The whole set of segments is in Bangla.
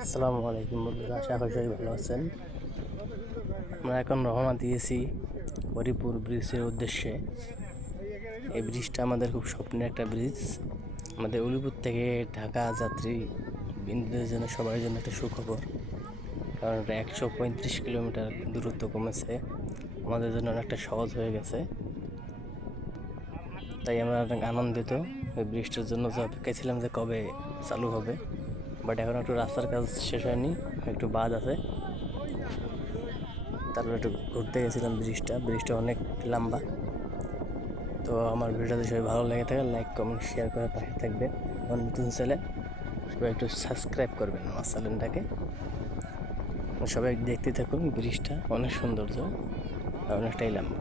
আসসালামু আলাইকুম বন্ধুরা, আশা করি সবাই ভালো আছেন। আমরা এখন রওনা দিয়েছি হরিপুর ব্রিজের উদ্দেশ্যে। এই ব্রিজটা আমাদের খুব স্বপ্নের একটা ব্রিজ। আমাদের উলিপুর থেকে ঢাকা যাত্রী বিন্দুদের জন্য, সবার জন্য একটা সুখবর, কারণ এটা 135 কিলোমিটার দূরত্ব কমেছে। আমাদের জন্য অনেকটা সহজ হয়ে গেছে, তাই আমরা অনেক আনন্দিত। এই ব্রিজটার জন্য যে অপেক্ষায় ছিলাম যে কবে চালু হবে, বাট এখন একটু রাস্তার কাজ শেষ হয়নি, একটু বাদ আছে। তারপর একটু ঘুরতে গেছিলাম। ব্রিজটা অনেক লম্বা। তো আমার ভিডিওটা যদি সবাই ভালো লেগে থাকে, লাইক কমেন্ট শেয়ার করে পাশে থাকবেন। আমার নতুন চ্যানেল, সবাই একটু সাবস্ক্রাইব করবেন আমার চ্যানেলটাকে। সবাই দেখতে থাকুন। ব্রিজটা অনেক সৌন্দর্য আর অনেকটাই লম্বা।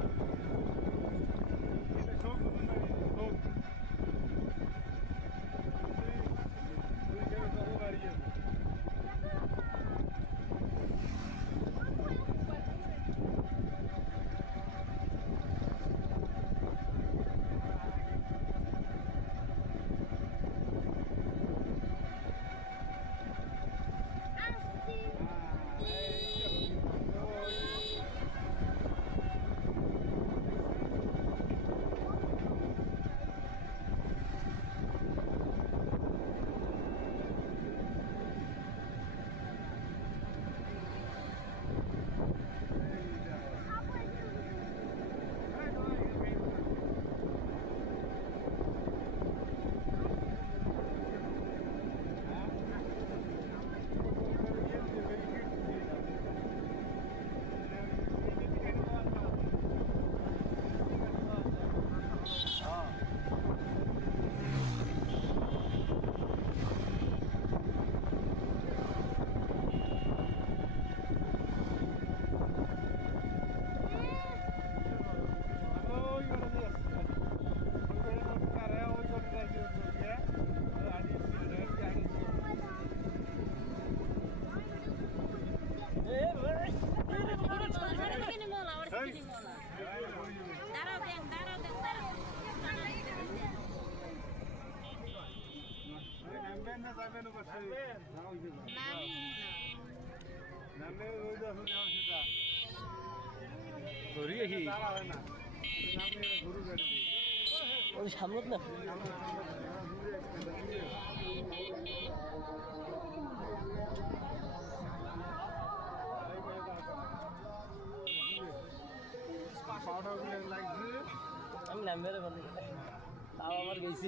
সামনে না আমি নামবে তাও আবার গেছি।